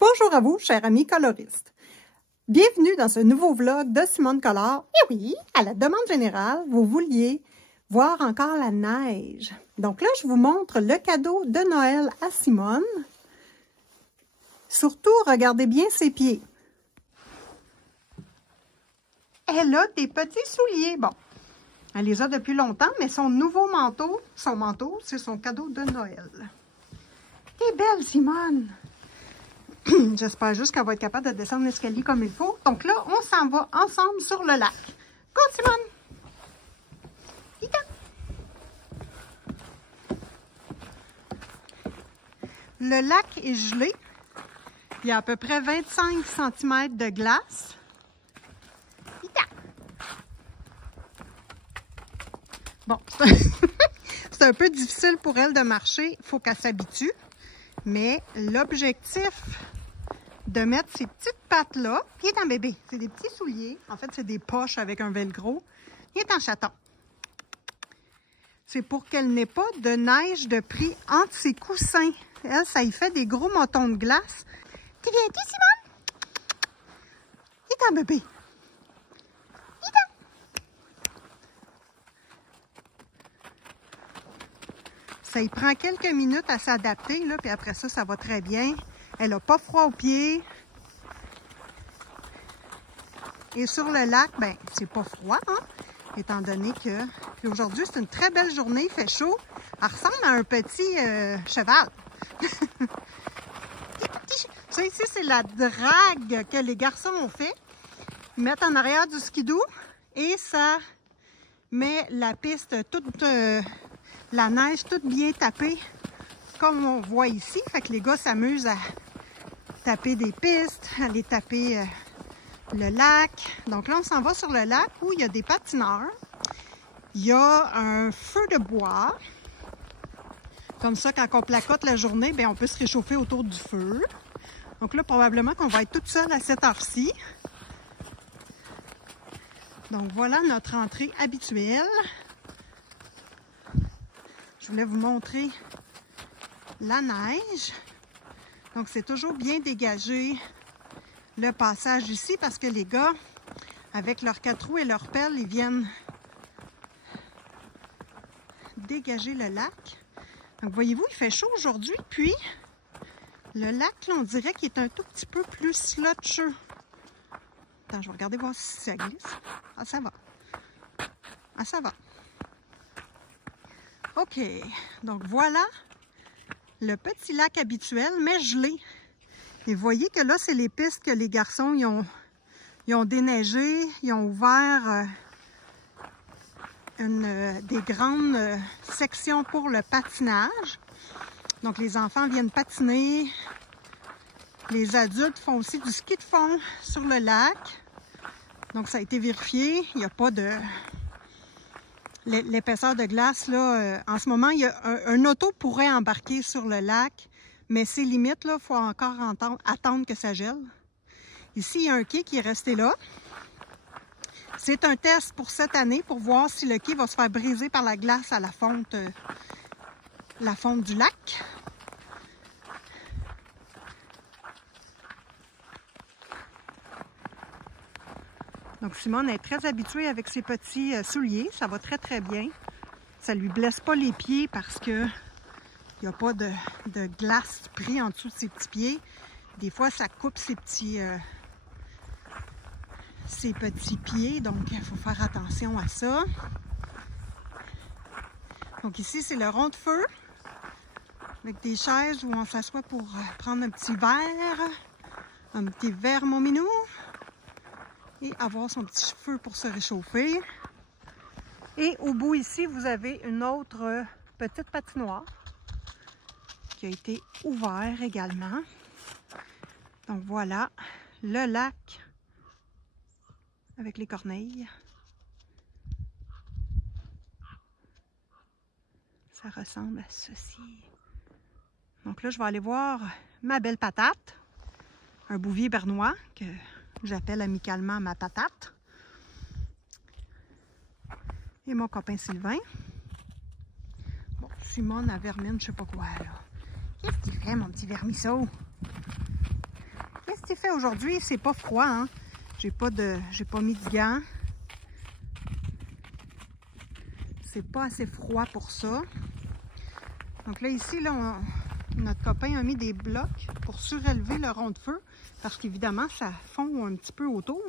Bonjour à vous, chers amis coloristes. Bienvenue dans ce nouveau vlog de Simone Colore. Et oui, à la demande générale, vous vouliez voir encore la neige. Donc là, je vous montre le cadeau de Noël à Simone. Surtout, regardez bien ses pieds. Elle a des petits souliers. Bon, elle les a depuis longtemps, mais son nouveau manteau, c'est son cadeau de Noël. T'es belle, Simone! J'espère juste qu'elle va être capable de descendre l'escalier comme il faut. Donc là, on s'en va ensemble sur le lac. Go, Simone! Vite! Le lac est gelé. Il y a à peu près 25 cm de glace. Vite! Bon, c'est un peu difficile pour elle de marcher. Il faut qu'elle s'habitue. Mais l'objectif de mettre ces petites pattes-là, viens en bébé, c'est des petits souliers. En fait, c'est des poches avec un velcro. Viens en chaton. C'est pour qu'elle n'ait pas de neige de pris entre ses coussins. Elle, ça y fait des gros motons de glace. Tu viens-tu, Simone? Viens en bébé. Ça y prend quelques minutes à s'adapter, là, puis après ça, ça va très bien. Elle n'a pas froid aux pieds. Et sur le lac, ben, c'est pas froid, hein? Étant donné que... Puis aujourd'hui, c'est une très belle journée, il fait chaud. Elle ressemble à un petit cheval. Ça, ici, c'est la drague que les garçons ont fait. Ils mettent en arrière du skidoo et ça met la piste toute... la neige toute bien tapée, comme on voit ici. Fait que les gars s'amusent à taper des pistes, à aller taper le lac. Donc là, on s'en va sur le lac où il y a des patineurs. Il y a un feu de bois. Comme ça, quand on placote la journée, bien, on peut se réchauffer autour du feu. Donc là, probablement qu'on va être toute seule à cette heure-ci. Donc voilà notre entrée habituelle. Je voulais vous montrer la neige. Donc, c'est toujours bien dégagé le passage ici parce que les gars, avec leurs 4 roues et leurs pelles, ils viennent dégager le lac. Donc, voyez-vous, il fait chaud aujourd'hui. Puis, le lac, là, on dirait qu'il est un tout petit peu plus slotcheux. Attends, je vais regarder voir si ça glisse. Ah, ça va. Ah, ça va. OK, donc voilà le petit lac habituel, mais gelé. Et vous voyez que là, c'est les pistes que les garçons ils ont déneigé, ils ont ouvert des grandes sections pour le patinage. Donc les enfants viennent patiner. Les adultes font aussi du ski de fond sur le lac. Donc ça a été vérifié, il n'y a pas de... L'épaisseur de glace, là, en ce moment, il y a un auto pourrait embarquer sur le lac, mais c'est limite, là, il faut encore attendre que ça gèle. Ici, il y a un quai qui est resté là. C'est un test pour cette année pour voir si le quai va se faire briser par la glace à la fonte du lac. Donc Simone est très habituée avec ses petits souliers, ça va très très bien. Ça lui blesse pas les pieds parce que il n'y a pas de glace pris en dessous de ses petits pieds. Des fois ça coupe ses petits pieds, donc il faut faire attention à ça. Donc ici c'est le rond de feu avec des chaises où on s'assoit pour prendre un petit verre mon minou. Et avoir son petit feu pour se réchauffer. Et au bout ici, vous avez une autre petite patinoire qui a été ouverte également. Donc voilà, le lac avec les corneilles. Ça ressemble à ceci. Donc là, je vais aller voir ma belle patate, un bouvier bernois que j'appelle amicalement ma patate. Et mon copain Sylvain. Bon, Simone, à vermine, je sais pas quoi, là. Qu'est-ce qu'il fait, mon petit vermisseau? il fait aujourd'hui, c'est pas froid, hein. J'ai pas mis de gants. C'est pas assez froid pour ça. Donc là, ici, là, notre copain a mis des blocs pour surélever le rond de feu parce qu'évidemment, ça fond un petit peu autour.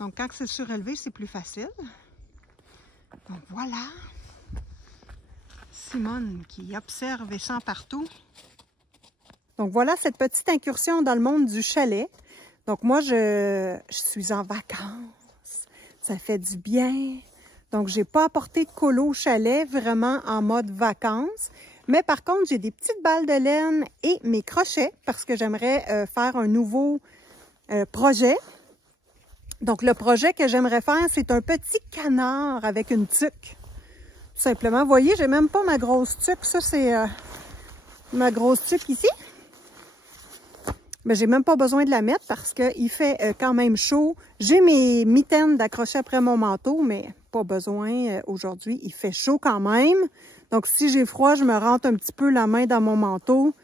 Donc, quand c'est surélevé, c'est plus facile. Donc, voilà. Simone qui observe et sent partout. Donc, voilà cette petite incursion dans le monde du chalet. Donc, moi, je suis en vacances. Ça fait du bien. Donc, j'ai pas apporté de colo au chalet, vraiment en mode vacances. Mais par contre, j'ai des petites balles de laine et mes crochets parce que j'aimerais faire un nouveau projet. Donc, le projet que j'aimerais faire, c'est un petit canard avec une tuque. Tout simplement, vous voyez, j'ai même pas ma grosse tuque. Ça, c'est ma grosse tuque ici. Mais j'ai même pas besoin de la mettre parce qu'il fait quand même chaud. J'ai mes mitaines d'accrocher après mon manteau, mais pas besoin aujourd'hui. Il fait chaud quand même. Donc, si j'ai froid, je me rentre un petit peu la main dans mon manteau.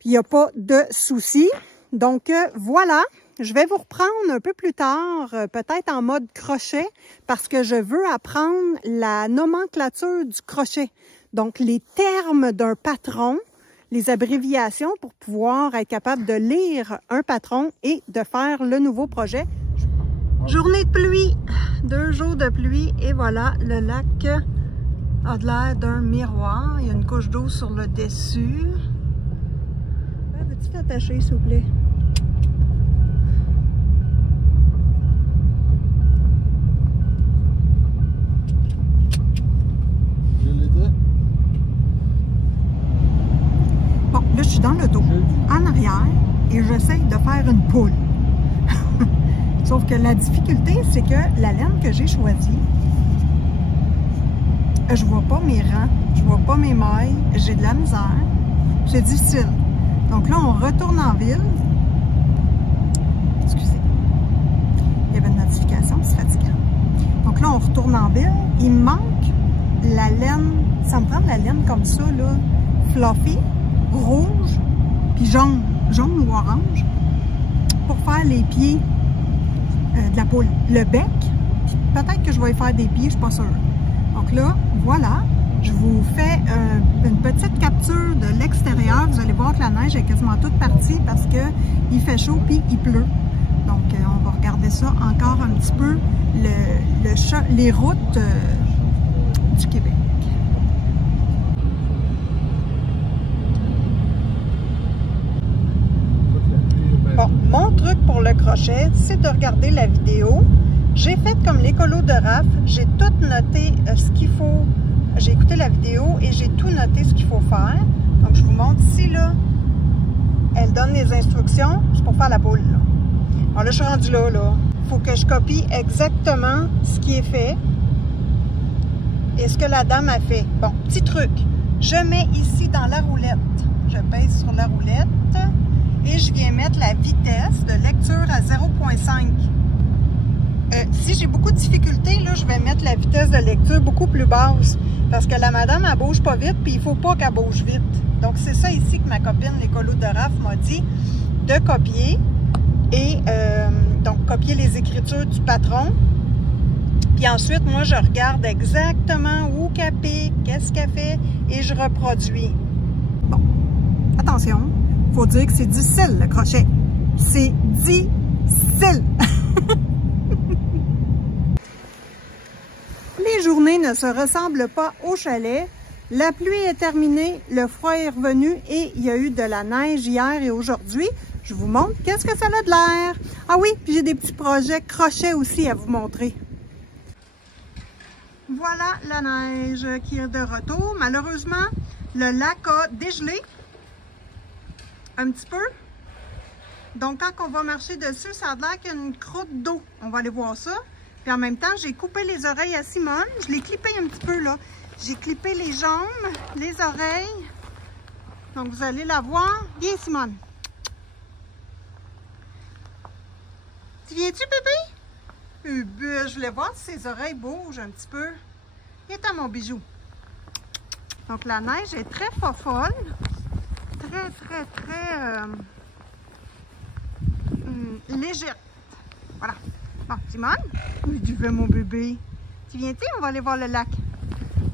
Puis, il n'y a pas de souci. Donc, voilà. Je vais vous reprendre un peu plus tard, peut-être en mode crochet, parce que je veux apprendre la nomenclature du crochet. Donc, les termes d'un patron, les abréviations pour pouvoir être capable de lire un patron et de faire le nouveau projet. Journée de pluie, 2 jours de pluie et voilà, le lac a de l'air d'un miroir. Il y a une couche d'eau sur le dessus. Veux-tu t'attacher, s'il vous plaît? Bon, là, je suis dans l'auto, en arrière, et j'essaye de faire une poule. Sauf que la difficulté, c'est que la laine que j'ai choisie, je vois pas mes rangs, je vois pas mes mailles, j'ai de la misère, c'est difficile. Donc là, on retourne en ville. Excusez, il y avait une notification, c'est fatigant. Donc là, on retourne en ville. Il me manque la laine, ça me prend de la laine comme ça, là, fluffy, rouge, puis jaune ou orange, pour faire les pieds de la poule. Le bec, peut-être que je vais y faire des pieds, je suis pas sûre. Donc là, voilà, je vous fais une petite capture de l'extérieur. Vous allez voir que la neige est quasiment toute partie parce qu'il fait chaud puis il pleut. Donc, on va regarder ça encore un petit peu, les routes du Québec. Bon, mon truc pour le crochet, c'est de regarder la vidéo. J'ai fait comme l'écolo de Raph, j'ai tout noté ce qu'il faut. J'ai écouté la vidéo et j'ai tout noté ce qu'il faut faire. Donc, je vous montre ici, là, elle donne les instructions, c'est pour faire la boule, là. Alors là, je suis rendue là, là. Il faut que je copie exactement ce qui est fait et ce que la dame a fait. Bon, petit truc, je mets ici dans la roulette, je pèse sur la roulette et je viens mettre la vitesse de lecture à 0.5. Si j'ai beaucoup de difficultés, là, je vais mettre la vitesse de lecture beaucoup plus basse parce que la madame, elle bouge pas vite puis il faut pas qu'elle bouge vite. Donc, c'est ça ici que ma copine, l'écolo de Raph, m'a dit de copier et donc copier les écritures du patron. Puis ensuite, moi, je regarde exactement où qu'elle pique, qu'est-ce qu'elle fait et je reproduis. Bon, attention, il faut dire que c'est difficile, le crochet. C'est difficile! Les journées ne se ressemblent pas au chalet. La pluie est terminée, le froid est revenu et il y a eu de la neige hier et aujourd'hui. Je vous montre qu'est-ce que ça a de l'air. Ah oui, puis j'ai des petits projets crochets aussi à vous montrer. Voilà la neige qui est de retour. Malheureusement, le lac a dégelé un petit peu. Donc, quand on va marcher dessus, ça a l'air qu'il y a une croûte d'eau. On va aller voir ça. Puis en même temps, j'ai coupé les oreilles à Simone. Je l'ai clippé un petit peu, là. J'ai clippé les jambes, les oreilles. Donc, vous allez la voir. Viens, Simone. Tu viens-tu, bébé? Je voulais voir si ses oreilles bougent un petit peu. Viens, mon bijou. Donc, la neige est très folle. Très légère. Voilà. Bon, Simone, où tu veux mon bébé? Tu viens-tu? On va aller voir le lac.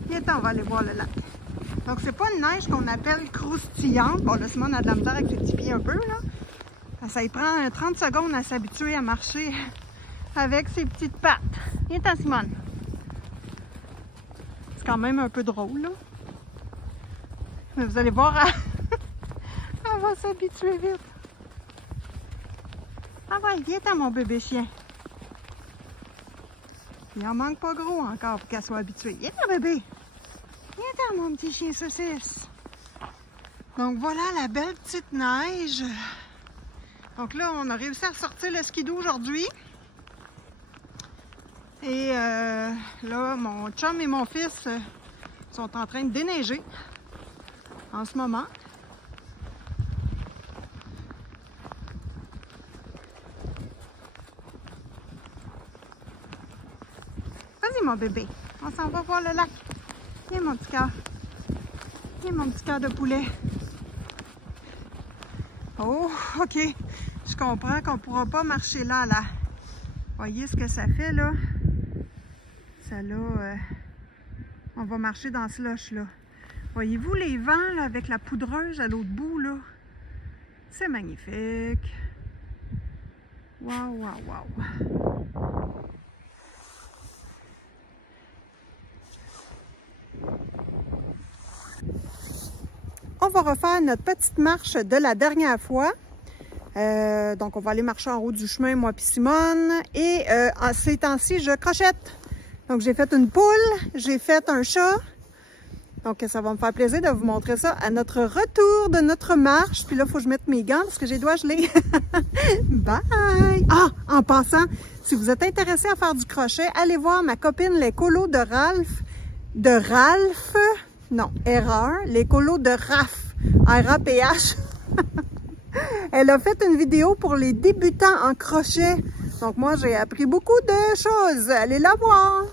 Viens-t'en, on va aller voir le lac. Donc, c'est pas une neige qu'on appelle croustillante. Bon, là, Simone a de la misère avec ses petits pieds un peu, là. Ça lui prend 30 secondes à s'habituer à marcher avec ses petites pattes. Viens-t'en, Simone. C'est quand même un peu drôle, là. Mais vous allez voir, elle va s'habituer vite. Ah ouais, viens-t'en, mon bébé chien. Il en manque pas gros encore pour qu'elle soit habituée. Viens-t'en, bébé. Viens-t'en, mon petit chien saucisse. Donc voilà la belle petite neige. Donc là, on a réussi à sortir le skidoo aujourd'hui. Et là, mon chum et mon fils sont en train de déneiger en ce moment. Vas-y, mon bébé. On s'en va voir le lac. Viens, mon petit cœur. Viens, mon petit cœur de poulet. Oh, OK. Je comprends qu'on ne pourra pas marcher là. Voyez ce que ça fait, là? Ça, là, on va marcher dans ce slush-là. Voyez-vous les vents, là, avec la poudreuse à l'autre bout, là? C'est magnifique. Waouh, waouh, waouh. On va refaire notre petite marche de la dernière fois. Donc, on va aller marcher en haut du chemin, moi puis Simone. Et en ces temps-ci, je crochette. Donc, j'ai fait une poule, j'ai fait un chat. Donc, ça va me faire plaisir de vous montrer ça à notre retour de notre marche. Puis là, il faut que je mette mes gants parce que j'ai les doigts gelés. Bye! Ah, en passant, si vous êtes intéressé à faire du crochet, allez voir ma copine, les colos de Ralph. Non, erreur. Les colos de Raph. R-A-P-H. Elle a fait une vidéo pour les débutants en crochet. Donc moi, j'ai appris beaucoup de choses. Allez la voir.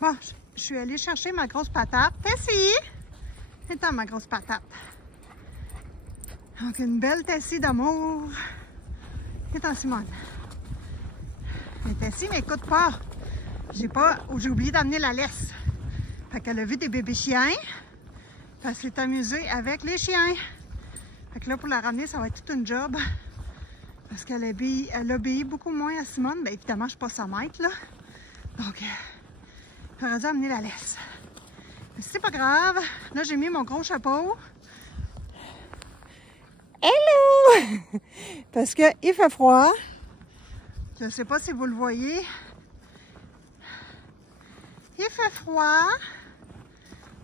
Bon, je suis allée chercher ma grosse patate. Tessie! C'est ma grosse patate. Donc, une belle Tessie d'amour. C'est Simone. Mais Tessie m'écoute pas. J'ai oublié d'amener la laisse. Fait qu'elle a vu des bébés chiens. Elle s'est amusée avec les chiens. Fait que là, pour la ramener, ça va être toute une job. Parce qu'elle obéit beaucoup moins à Simone. Bien, évidemment, je ne suis pas sa maître, là. Donc, j'aurais dû amener la laisse. Mais c'est pas grave. Là, j'ai mis mon gros chapeau. Hello! Parce qu'il fait froid. Je ne sais pas si vous le voyez. Il fait froid.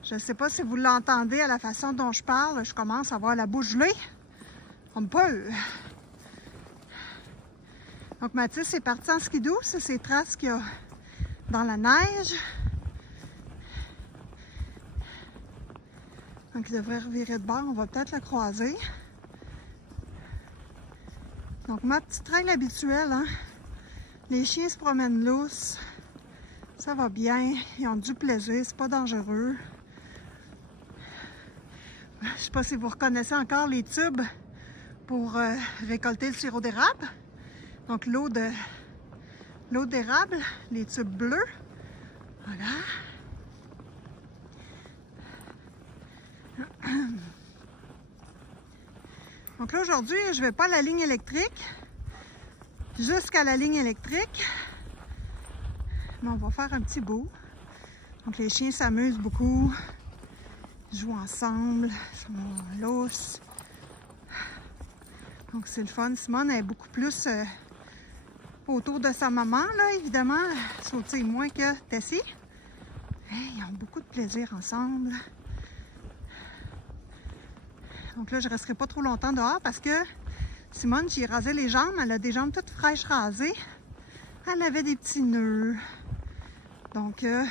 Je ne sais pas si vous l'entendez à la façon dont je parle. Je commence à avoir la bouche gelée. Un peu. Donc Mathis est parti en skidoo. C'est ces traces qu'il y a dans la neige. Donc il devrait revirer de bord. On va peut-être le croiser. Donc ma petite règle habituelle, hein? Les chiens se promènent lousses. Ça va bien. Ils ont du plaisir. C'est pas dangereux. Je ne sais pas si vous reconnaissez encore les tubes pour récolter le sirop d'érable. Donc l'eau d'érable, les tubes bleus. Voilà. Donc là aujourd'hui, je ne vais pas à la ligne électrique. Jusqu'à la ligne électrique. Mais on va faire un petit bout. Donc les chiens s'amusent beaucoup. Ils jouent ensemble, ils sont lousses. Donc c'est le fun. Simone est beaucoup plus autour de sa maman, là, évidemment. Sauter moins que Tessie. Hey, ils ont beaucoup de plaisir ensemble. Donc là, je ne resterai pas trop longtemps dehors parce que Simone, j'y ai rasé les jambes. Elle a des jambes toutes fraîches rasées. Elle avait des petits nœuds. Donc, voilà.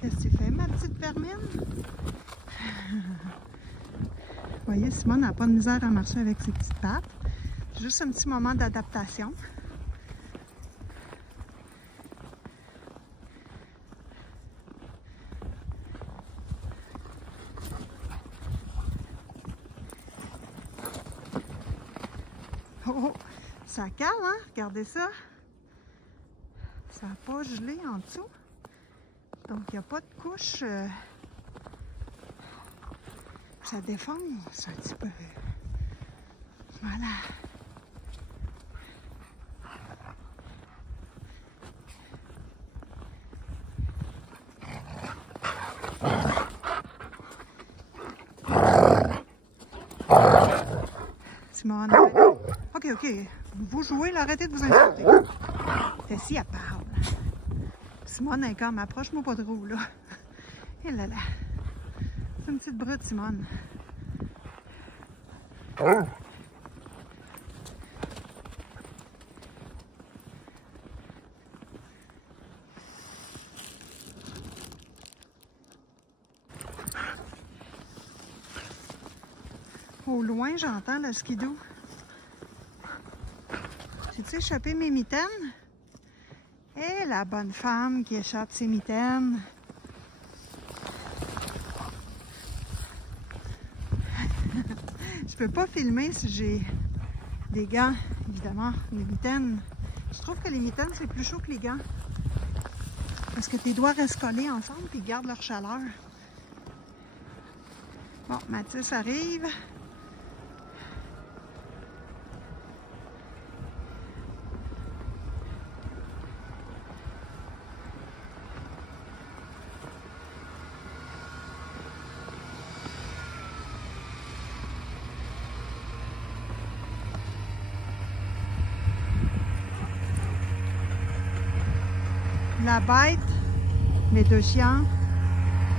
Qu'est-ce que tu fais, ma petite vermine? Vous voyez, Simone n'a pas de misère à marcher avec ses petites pattes. Juste un petit moment d'adaptation. Oh, ça cale, hein? Regardez ça. Ça n'a pas gelé en dessous. Donc, il n'y a pas de couche. Ça défonce un petit peu. Voilà. Simone. OK. Vous jouez, là, arrêtez de vous insulter. Et si elle parle. Simone est comme, approche-moi pas trop, là. Et là là. C'est une petite brute, Simone. Au loin, j'entends le skidoo. J'ai-tu échappé mes mitaines? Et la bonne femme qui échappe ses mitaines. Je peux pas filmer si j'ai des gants, évidemment, des mitaines. Je trouve que les mitaines, c'est plus chaud que les gants. Parce que tes doigts restent collés ensemble et ils gardent leur chaleur. Bon, Mathis arrive. La bête, les deux chiens.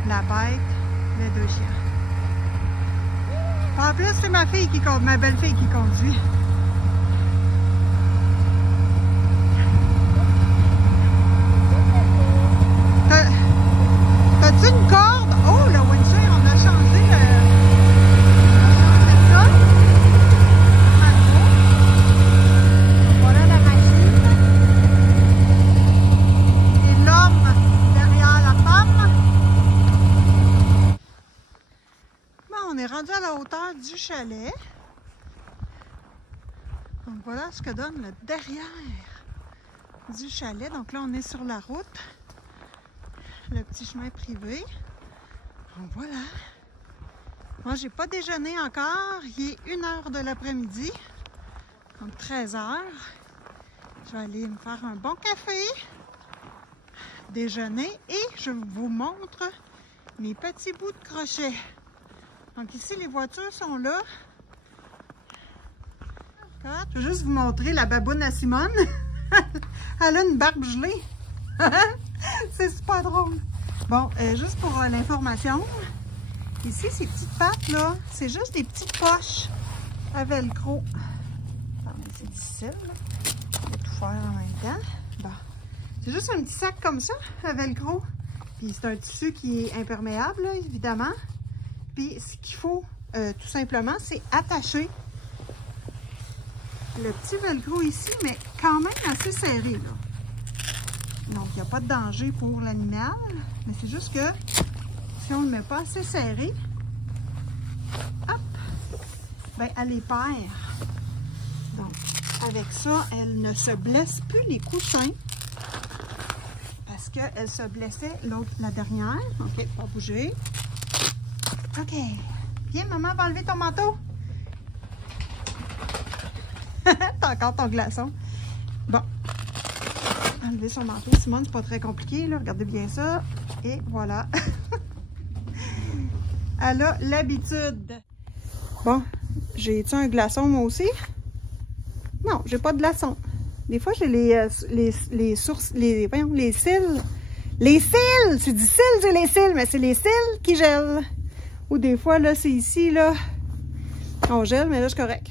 La bête, les deux chiens. En plus, c'est ma fille qui conduit, ma belle-fille qui conduit. T'as-tu une corde? Oh, le windshield, on a changé ça. Voilà la machine. Et l'homme derrière la femme. Bon, on est rendu à la hauteur du chalet. Donc voilà ce que donne le derrière du chalet. Donc là, on est sur la route. Le petit chemin privé. Donc voilà. Moi, j'ai pas déjeuné encore. Il est 1h de l'après-midi. Donc 13h. Je vais aller me faire un bon café. Déjeuner. Et je vous montre mes petits bouts de crochet. Donc ici, les voitures sont là. Je vais juste vous montrer la baboune à Simone. Elle a une barbe gelée. C'est super drôle. Bon, juste pour l'information, ici, ces petites pattes, là, c'est juste des petites poches à velcro. Attendez, c'est difficile, là. On va tout faire en même temps. Bon. C'est juste un petit sac comme ça, à velcro. Puis c'est un tissu qui est imperméable, là, évidemment. Puis ce qu'il faut, tout simplement, c'est attacher le petit velcro ici, mais quand même assez serré, là. Donc, il n'y a pas de danger pour l'animal, mais c'est juste que si on ne le met pas assez serré, hop, ben, elle les perd. Donc, avec ça, elle ne se blesse plus les coussins parce qu'elle se blessait la dernière. OK, pas bouger. OK. Viens, maman, va enlever ton manteau. T'as encore ton glaçon. Bon. Enlever son manteau. Simone, c'est pas très compliqué, là. Regardez bien ça. Et voilà. Elle a l'habitude. Bon, j'ai-tu un glaçon, moi aussi? Non, j'ai pas de glaçon. Des fois, j'ai les sources, voyons, les cils. Les cils! Tu dis cils, c'est les cils, mais c'est les cils qui gèlent. Ou des fois, là, c'est ici, là. On gèle, mais là, c'est correct.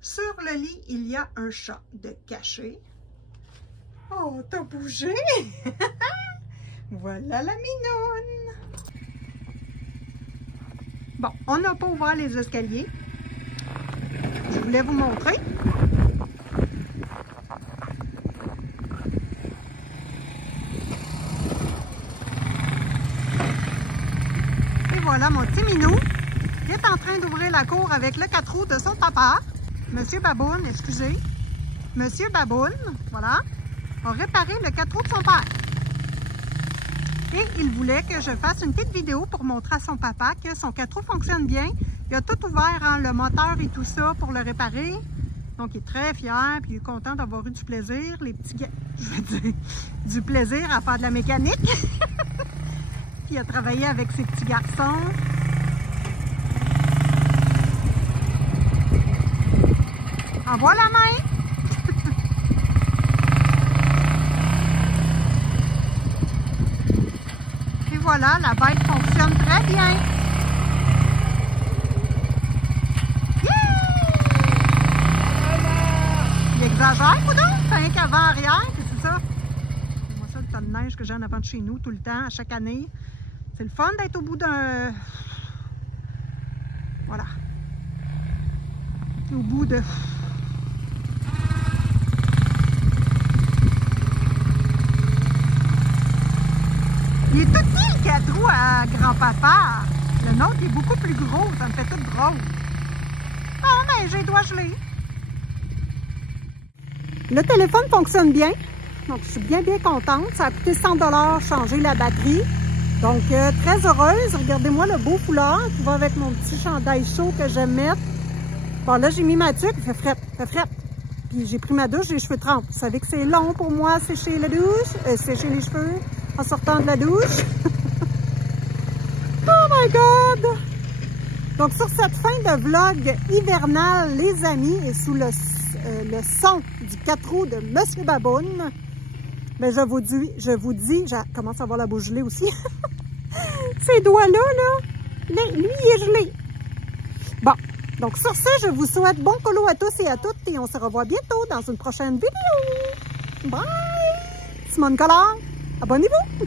Sur le lit, il y a un chat de cachet. Oh, t'as bougé! Voilà la minoune! Bon, on n'a pas ouvert les escaliers. je voulais vous montrer. Et voilà mon petit minou qui est en train d'ouvrir la cour avec le 4 roues de son papa, Monsieur Baboune, excusez. Monsieur Baboune, voilà, a réparé le 4 roues de son père. Et il voulait que je fasse une petite vidéo pour montrer à son papa que son 4 roues fonctionne bien. Il a tout ouvert, hein, le moteur et tout ça pour le réparer. Donc, il est très fier, puis il est content d'avoir eu du plaisir. Les petits gars, je veux dire, du plaisir à faire de la mécanique. Puis il a travaillé avec ses petits garçons. Envoie la main! Et voilà, la bête fonctionne très bien. Il exagère, ou non? Fait un qu'avant-arrière, c'est ça. Moi, ça, le tas de neige que j'ai en avant de chez nous tout le temps, à chaque année. C'est le fun d'être au bout d'un... Voilà. Au bout de... Il est tout petit, le 4 roues à grand-papa. Le nôtre est beaucoup plus gros, ça me fait tout drôle. Ah, mais j'ai les doigts gelés. Le téléphone fonctionne bien, donc je suis bien contente. Ça a coûté 100 $ changer la batterie. Donc, très heureuse. Regardez-moi le beau foulard qui va avec mon petit chandail chaud que j'aime mettre. Bon, là, j'ai mis ma tuque, il fait fret. Puis j'ai pris ma douche, j'ai les cheveux trempés. Vous savez que c'est long pour moi sécher la douche, sécher les cheveux en sortant de la douche. Oh my God! Donc, sur cette fin de vlog hivernal, les amis, et sous le son du 4 roues de Monsieur Baboune, ben je vous dis, je commence à avoir la bouche gelée aussi. Ces doigts-là, lui, il est gelé. Bon, donc sur ce, je vous souhaite bon colo à tous et à toutes, et on se revoit bientôt dans une prochaine vidéo. Bye! Simone Collard, abonnez-vous!